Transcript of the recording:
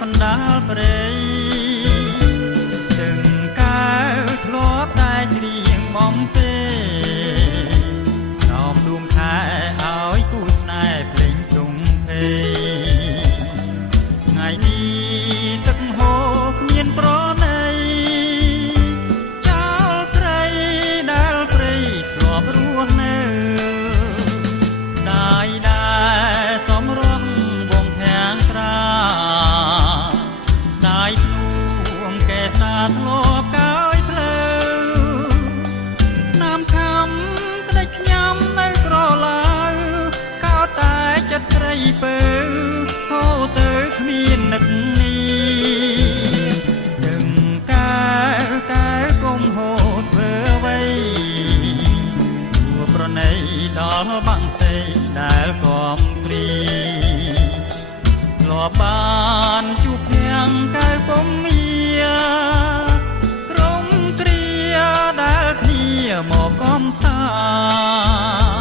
កណ្ដាលព្រៃซึ่งកៅធ្លាប់តែច្រៀងបំពេនោមដួងខែឲ្យគូស្នេហ៍ភ្លេងទុំភេថ្ងៃនេះទឹកហូរគ្មានប្រណីចោលស្រីដែលព្រៃធ្លាប់រស់នៅដាយដែលសំរងវងខាងត្រាដាយភ្នួងកែសាធ្លាប់កើយភ្លើណាមខំក្តិចខ្ញុំនៅក្រឡៅកោតែចិត្តស្រីពើហូរទៅគ្មាននឹកនេះស្ទឹងកែវកុំហូរធ្វើអ្វីព្រោះប្រណីដល់បាំងសេដែលកំព្រីធ្លាប់បានជួបភាំងកែវពំងារក្រុមគ្រាដែលគ្នាមកកំសាន្ត